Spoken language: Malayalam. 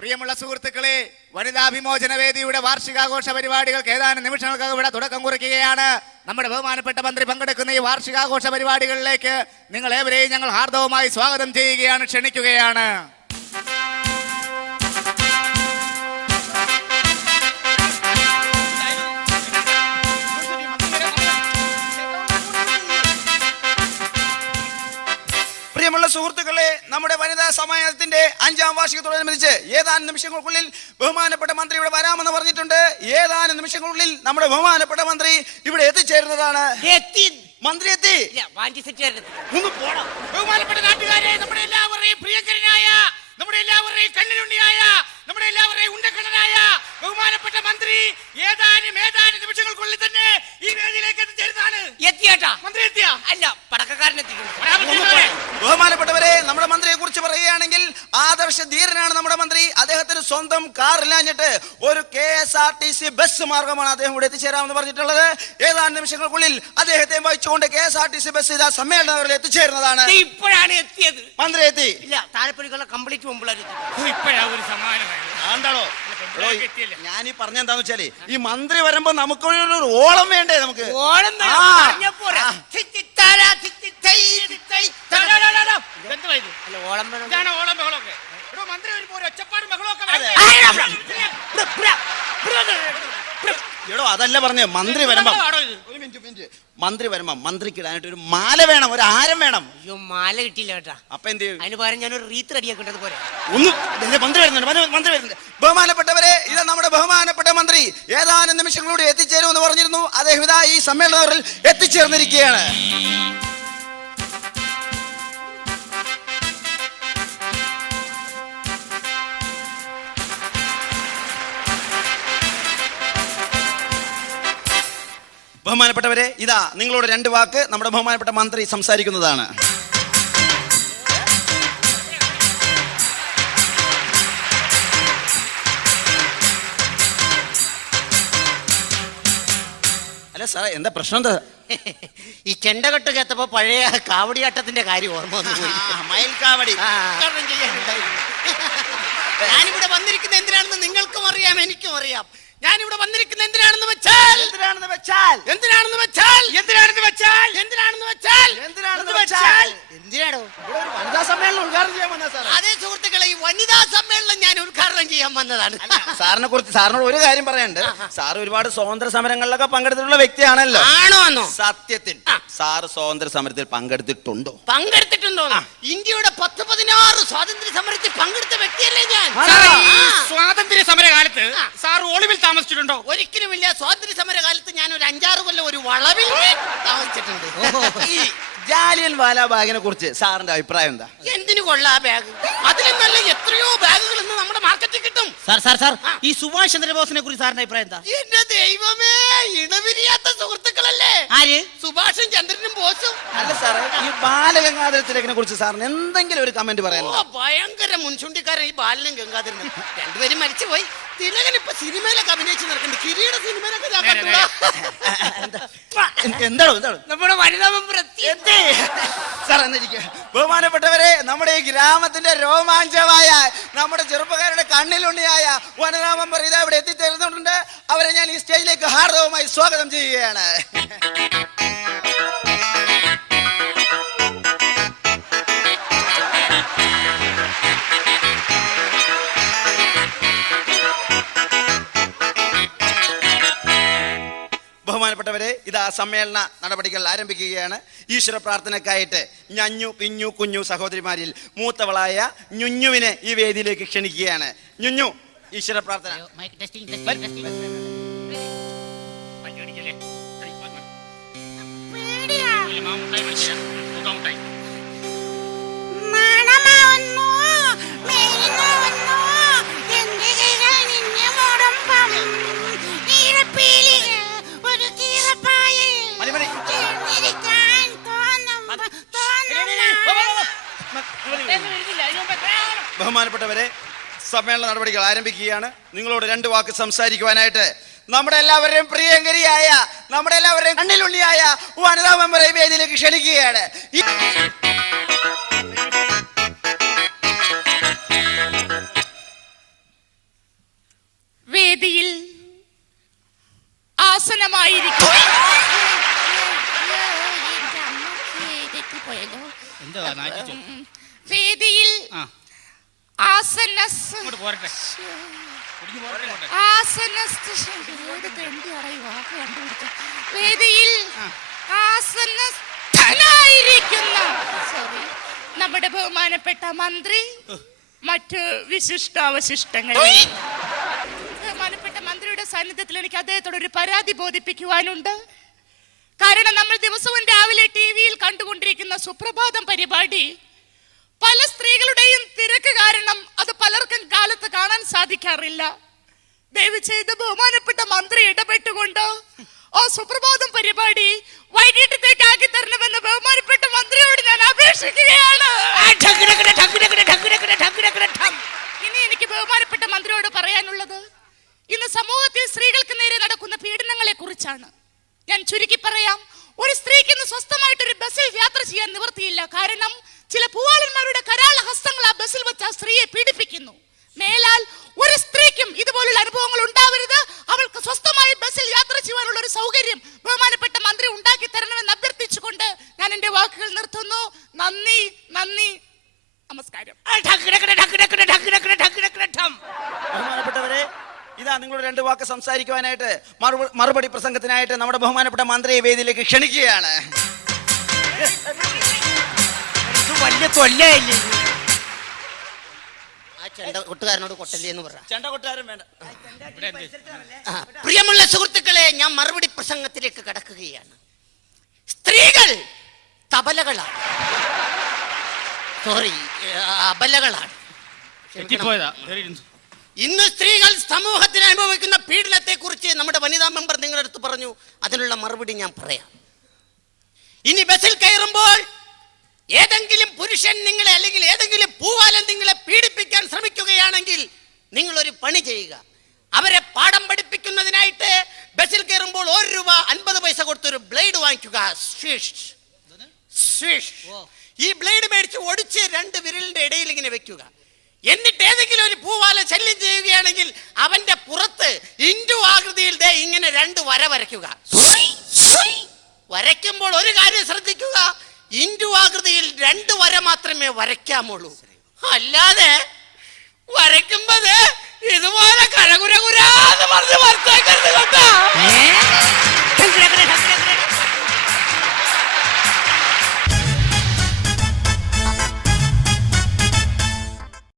പ്രിയമുള്ള സുഹൃത്തുക്കളെ, വനിതാ വിമോചന വേദിയുടെ വാർഷികാഘോഷ പരിപാടികൾക്ക് ഏതാനും നിമിഷങ്ങൾക്കകം ഇവിടെ തുടക്കം കുറിക്കുകയാണ്. നമ്മുടെ ബഹുമാനപ്പെട്ട മന്ത്രി പങ്കെടുക്കുന്ന ഈ വാർഷികാഘോഷ പരിപാടികളിലേക്ക് നിങ്ങൾ ഏവരെയും ഞങ്ങൾ ഹാർദവമായി സ്വാഗതം ചെയ്യുകയാണ്, ക്ഷണിക്കുകയാണ്. പ്രിയമുള്ള സുഹൃത്തുക്കളെ, നമ്മുടെ വനിതാ സമാജത്തിന്റെ 5ാം വാർഷികത്തോടനുബന്ധിച്ച് ഏതാനും നിമിഷങ്ങൾക്കുള്ളിൽ ബഹുമാനപ്പെട്ട മന്ത്രി ഇവിടെ വരാമെന്ന് പറഞ്ഞിട്ടുണ്ട്. ഏതാനും നിമിഷങ്ങൾക്കുള്ളിൽ നമ്മുടെ ബഹുമാനപ്പെട്ട മന്ത്രി ഇവിടെ എത്തിച്ചേരുന്നതാണ്. മന്ത്രി എത്തി. ഒന്ന് പോണം. ബഹുമാനപ്പെട്ട നാട്ടുകാരെ, നമ്മുടെ എല്ലാവരുടെയും പ്രിയങ്കരനായ, നമ്മുടെ എല്ലാവരുടെയും കണ്ണിലുണ്ണിയായ, നമ്മുടെ എല്ലാവരുടെയും ഉണ്ടക്കണ്ണനായ ബഹുമാനപ്പെട്ട മന്ത്രി ഏതാനും നിമിഷങ്ങൾക്കുള്ളിൽ തന്നെ ഈ വേദിയിലേക്ക് എത്തിച്ചേരുന്നതാണ്. എത്തിയേട്ടാ? മന്ത്രി എത്തിയ? അല്ല, പടക്കക്കാരൻ എത്തിയിട്ടുണ്ട്. ബഹുമാനപ്പെട്ടവരെ, നമ്മുടെ മന്ത്രിയെ കുറിച്ച് പറയുകയാണെങ്കിൽ ആദർശ ധീരനാണ് നമ്മുടെ മന്ത്രി. അദ്ദേഹത്തിന് സ്വന്തം കാറില്ലാഞ്ഞിട്ട് ഒരു KSRTC ബസ് മാർഗമാണ് അദ്ദേഹം ഇവിടെ എത്തിച്ചേരാമെന്ന് പറഞ്ഞിട്ടുള്ളത്. ഏതാനും നിമിഷങ്ങൾക്കുള്ളിൽ അദ്ദേഹത്തെ വഹിച്ചുകൊണ്ട് KSRTC ബസ് ഇതാ സമ്മേളനത്തിൽ എത്തിച്ചേരുന്നതാണ്. ഇപ്പോഴാണ് എത്തിയത്. മന്ത്രി എത്തി? ഇല്ല, താഴെപ്പടിക്കുള്ള കംപ്ലീറ്റ് ഇപ്പോഴാണ് ഒരു സമ്മാനമായി. ആണ്ടാണോ? ഞാനീ പറഞ്ഞെന്താന്ന് വെച്ചാല്, ഈ മന്ത്രി വരുമ്പോ നമുക്കൊരു ഓളം വേണ്ടേ? നമുക്ക് ഓളം എടോ, അതല്ല പറഞ്ഞേ. മന്ത്രി വരുമ്പോ മന്ത്രിക്ക് ഇടാനായിട്ട് ഒരു മാല വേണം, ഒരു ആരം വേണം. അയ്യോ, മാല കിട്ടിയില്ല കേട്ടാ. അപ്പൊ എന്ത് ചെയ്യും? അതിന് പകരം ഞാനൊരു റീത്ത് റെഡിയാക്കേണ്ടത് പോലെ. മന്ത്രി വരുന്നുണ്ട്. ബഹുമാനപ്പെട്ടവരെ, ഇത് നമ്മുടെ ബഹുമാനപ്പെട്ട മന്ത്രി ഏതാനും നിമിഷങ്ങളൂടെ എത്തിച്ചേരുമെന്ന് പറഞ്ഞിരുന്നു. അദ്ദേഹം ഇതാ ഈ സമ്മേളനത്തിൽ എത്തിച്ചേർന്നിരിക്കുകയാണ്. ബഹുമാനപ്പെട്ടവരെ, ഇതാ നിങ്ങളോട് 2 വാക്ക് നമ്മുടെ ബഹുമാനപ്പെട്ട മന്ത്രി സംസാരിക്കുന്നതാണ്. അല്ല സാറേ, എന്താ പ്രശ്നം? എന്താ ഈ ചെണ്ടകെട്ട് കേട്ടപ്പോ പഴയ കാവടിയാട്ടത്തിന്റെ കാര്യം ഓർമ്മ വന്നു. മയിൽക്കാവടി. ഞാനിവിടെ വന്നിരിക്കുന്ന എന്തിനാണെന്ന് നിങ്ങൾക്കും അറിയാം, എനിക്കും അറിയാം. ഞാനിവിടെ വന്നിരിക്കുന്ന എന്തിനാണെന്ന് വെച്ചാൽ എന്തിനാണോ വനിതാ സമ്മേളനം ഉദ്ഘാടനം ചെയ്യാൻ വന്ന സാർ? അതേ സുഹൃത്തുക്കളെ, ഈ വനിതാ സമ്മേളനം ഞാൻ ഉദ്ഘാടനം ചെയ്യാൻ വന്നതാണ്. സാറിനോട് ഒരു കാര്യം പറയാനുണ്ട്. സാർ ഒരുപാട് സ്വാതന്ത്ര്യ സമരങ്ങളിലൊക്കെ പങ്കെടുത്തിട്ടുള്ള വ്യക്തിയാണല്ലോ. ആണോ? സത്യത്തിൽ സാർ സ്വാതന്ത്ര്യ സമരത്തിൽ പങ്കെടുത്തിട്ടുണ്ടോ? ഇന്ത്യയുടെ 10-16 സ്വാതന്ത്ര്യ സമരത്തിൽ പങ്കെടുത്ത വ്യക്തിയല്ലേ ഞാൻ. സ്വാതന്ത്ര്യ സമരകാലത്ത് സാർ ഒളിവിൽ താമസിച്ചിട്ടുണ്ടോ? ഒരിക്കലുമില്ല. സ്വാതന്ത്ര്യ സമരകാലത്ത് ഞാൻ ഒരു 5-6 കൊല്ലം ഒരു വളവിൽ താമസിച്ചിട്ടുണ്ട്. ഈ ജാലിയൻ വാലാബാഗിനെ കുറിച്ച് സാറിന്റെ അഭിപ്രായം എന്താ? എന്തിനു കൊള്ളാ ബാഗ്? അതിലും നല്ല എത്രയോ ബാഗുകൾ ഇന്ന് നമ്മുടെ മാർക്കറ്റിൽ കിട്ടും. സാർ ഈ സുഭാഷ് ചന്ദ്രബോസിനെ കുറിച്ച് സാറിന്റെ അഭിപ്രായം എന്താ? എന്റെ ദൈവമേ, ഇണവിരിയാത്ത സുഹൃത്തുക്കളല്ലേ ആര്? സുഭാഷും ചന്ദ്രനും ബോസും. അല്ല സാറേ, ഈ ബാലഗംഗാധര തിലകനെ കുറിച്ച് സാറിന് എന്തെങ്കിലും ഒരു കമന്റ് പറയാനോ? ഭയങ്കര മുൻചുണ്ടിക്കാരൻ ഈ ബാലനും ഗംഗാധരനും. രണ്ടുപേരും മരിച്ചുപോയി. തിലകൻ ഇപ്പൊ സിനിമയിലൊക്കെ അഭിനയിച്ച് നടക്കുന്നുണ്ട്. കിരീട സിനിമയിലൊക്കെ എന്താണോ നമ്മുടെ വനിതാ മെമ്പർ സാർ എന്നിരിക്കുക. ബഹുമാനപ്പെട്ടവരെ, നമ്മുടെ ഈ ഗ്രാമത്തിന്റെ രോമാഞ്ചമായ, നമ്മുടെ ചെറുപ്പക്കാരുടെ കണ്ണിലുണ്ണിയായ വനിതാ മെമ്പർ ഇതാ ഇവിടെ എത്തിച്ചേർന്നിട്ടുണ്ട്. അവരെ ഞാൻ ഈ സ്റ്റേജിലേക്ക് ഹാർദവമായി സ്വാഗതം ചെയ്യുകയാണ്. ബഹുമാനപ്പെട്ടവരെ, ഇതാ സമ്മേളന നടപടികൾ ആരംഭിക്കുകയാണ്. ഈശ്വര പ്രാർത്ഥനക്കായിട്ട് ഞഞ്ഞു, പിഞ്ഞു, കുഞ്ഞു സഹോദരിമാരിൽ മൂത്തവളായ ഞുഞ്ഞുവിനെ ഈ വേദിയിലേക്ക് ക്ഷണിക്കുകയാണ്. ഞുഞ്ഞു, ഈശ്വര പ്രാർത്ഥന. ബഹുമാനപ്പെട്ടവരെ, സമ്മേളന നടപടികൾ ആരംഭിക്കുകയാണ്. നിങ്ങളോട് 2 വാക്ക് സംസാരിക്കുവാനായിട്ട് നമ്മുടെ എല്ലാവരുടെയും പ്രിയങ്കരിയായ, നമ്മുടെ എല്ലാവരുടെയും കണ്ണിലുണ്ണിയായ വനിതാ മെമ്പറെ വേദിയിലേക്ക് ക്ഷണിക്കുകയാണ്. എന്താ നാറ്റിച്ചു? വേദിയിൽ ആ ആസനസ് ഇങ്ങോട്ട് പോരട്ടെ. കുടിഞ്ഞു പോരട്ടെ ഇങ്ങോട്ട്. വേദിയിൽ ആസനസ്ഥനായിരിക്കുന്ന നമ്മുടെ ബഹുമാനപ്പെട്ട മന്ത്രി മറ്റ് വിശിഷ്ടാവശിഷ്ടങ്ങൾ. ബഹുമാനപ്പെട്ട മന്ത്രിയുടെ സാന്നിധ്യത്തിൽ എനിക്ക് അദ്ദേഹത്തോട് ഒരു പരാതി ബോധിപ്പിക്കുവാനുണ്ട്. കാരണം നമ്മൾ ദിവസവും രാവിലെ ടിവിയിൽ കണ്ടുകൊണ്ടിരിക്കുന്ന സുപ്രഭാതം പരിപാടി പല സ്ത്രീകളുടെയും തിരക്ക് കാരണം അത് പലർക്കും കാലത്ത് കാണാൻ സാധിക്കാറില്ല. ദയവ് ചെയ്ത് ബഹുമാനപ്പെട്ട മന്ത്രി ഇടപെട്ടുകൊണ്ട് ആ സുപ്രഭാതം പരിപാടി വൈകിട്ടത്തേക്ക് ആക്കി തരണമെന്ന് ബഹുമാനപ്പെട്ട മന്ത്രിയോട് ഞാൻ അപേക്ഷിക്കുകയാണ്. ഇനി എനിക്ക് ബഹുമാനപ്പെട്ട മന്ത്രിയോട് പറയാനുള്ളത് ഇന്ന് സമൂഹത്തിൽ സ്ത്രീകൾക്ക് നേരെ നടക്കുന്ന പീഡനങ്ങളെ കുറിച്ചാണ്. ഞാൻ ചുരുക്കി പറയാം. ഒരു സ്ത്രീക്ക് ഇന്ന് സ്വസ്ഥമായിട്ട് ഒരു ബസ്സിൽ യാത്ര ചെയ്യാൻ നിവൃത്തിയില്ല. കാരണം ചില പൂവാലന്മാരുടെ കരാള ഹസ്തങ്ങൾ ആ ബസ്സിൽ വെച്ച് ആ സ്ത്രീയെ പീഡിപ്പിക്കുന്നു. മേലാൽ ഒരു സ്ത്രീക്കും ഇതുപോലുള്ള അനുഭവങ്ങൾ ഉണ്ടാവരുത്. അവൾക്ക് സ്വസ്ഥമായി ബസ്സിൽ യാത്ര ചെയ്യാനുള്ള ഒരു സൗകര്യം ബഹുമാനപ്പെട്ട മന്ത്രി ഉണ്ടാക്കി തരണമെന്ന് അഭ്യർത്ഥിച്ചുകൊണ്ട് ഞാൻ എന്റെ വാക്കുകൾ നിർത്തുന്നു. നന്ദി, നന്ദി, നമസ്കാരം. ബഹുമാനപ്പെട്ടവരെ, ഇതാ നിങ്ങളോട് 2 വാക്ക് സംസാരിക്കുവാനായിട്ട് മറുപടി പ്രസംഗത്തിനായിട്ട് നമ്മുടെ ബഹുമാനപ്പെട്ട മന്ത്രിയെ വേദിയിലേക്ക് ക്ഷണിക്കുകയാണ്. വലിയ കൊല്ലയില്ലേ? ആ ചെണ്ട കൊട്ടുകാരനോട് കൊട്ടല്ലേ എന്ന് പറ. ചെണ്ട കൊട്ടുകാരൻ വേണ്ട. പ്രിയമുള്ള സുഹൃത്തുക്കളെ, ഞാൻ മറുപടി പ്രസംഗത്തിലേക്ക് കടക്കുകയാണ്. സ്ത്രീകൾ തബലകളാണ്, സോറി അബലകളാണ്. തെറ്റിപ്പോയതാ. ഇന്ന് സ്ത്രീകൾ സമൂഹത്തിന് അനുഭവിക്കുന്ന പീഡനത്തെ കുറിച്ച് നമ്മുടെ വനിതാ മെമ്പർ നിങ്ങളുടെ അടുത്ത് പറഞ്ഞു. അതിനുള്ള മറുപടി ഞാൻ പറയാം. ഇനി ബസ്സിൽ കയറുമ്പോൾ ഏതെങ്കിലും പുരുഷൻ നിങ്ങളെ അല്ലെങ്കിൽ ഏതെങ്കിലും പൂവാലൻ നിങ്ങളെ പീഡിപ്പിക്കാൻ ശ്രമിക്കുകയാണെങ്കിൽ നിങ്ങൾ ഒരു പണി ചെയ്യുക. അവരെ പാഠം പഠിപ്പിക്കുന്നതിനായിട്ട് ബസ്സിൽ കയറുമ്പോൾ 1 രൂപ 50 പൈസ കൊടുത്തൊരു ബ്ലേഡ് വാങ്ങിക്കുക. ഈ ബ്ലേഡ് മേടിച്ച് ഒടിച്ച് 2 വിരലിന്റെ ഇടയിൽ ഇങ്ങനെ വെക്കുക. എന്നിട്ട് ഏതെങ്കിലും ഒരു പൂവാല ശല്യം ചെയ്യുകയാണെങ്കിൽ അവന്റെ പുറത്ത് ഇൻഡു ആകൃതിയിൽ ഇങ്ങനെ 2 വര വരയ്ക്കുക. വരയ്ക്കുമ്പോൾ ഒരു കാര്യം ശ്രദ്ധിക്കുക, ഇൻഡു ആകൃതിയിൽ 2 വര മാത്രമേ വരയ്ക്കാമുള്ളൂ. അല്ലാതെ വരയ്ക്കുമ്പോ ഇതുപോലെ കരകുരകുരാന്ന് പറഞ്ഞ് വരച്ചേക്കരുത് കേട്ടോ.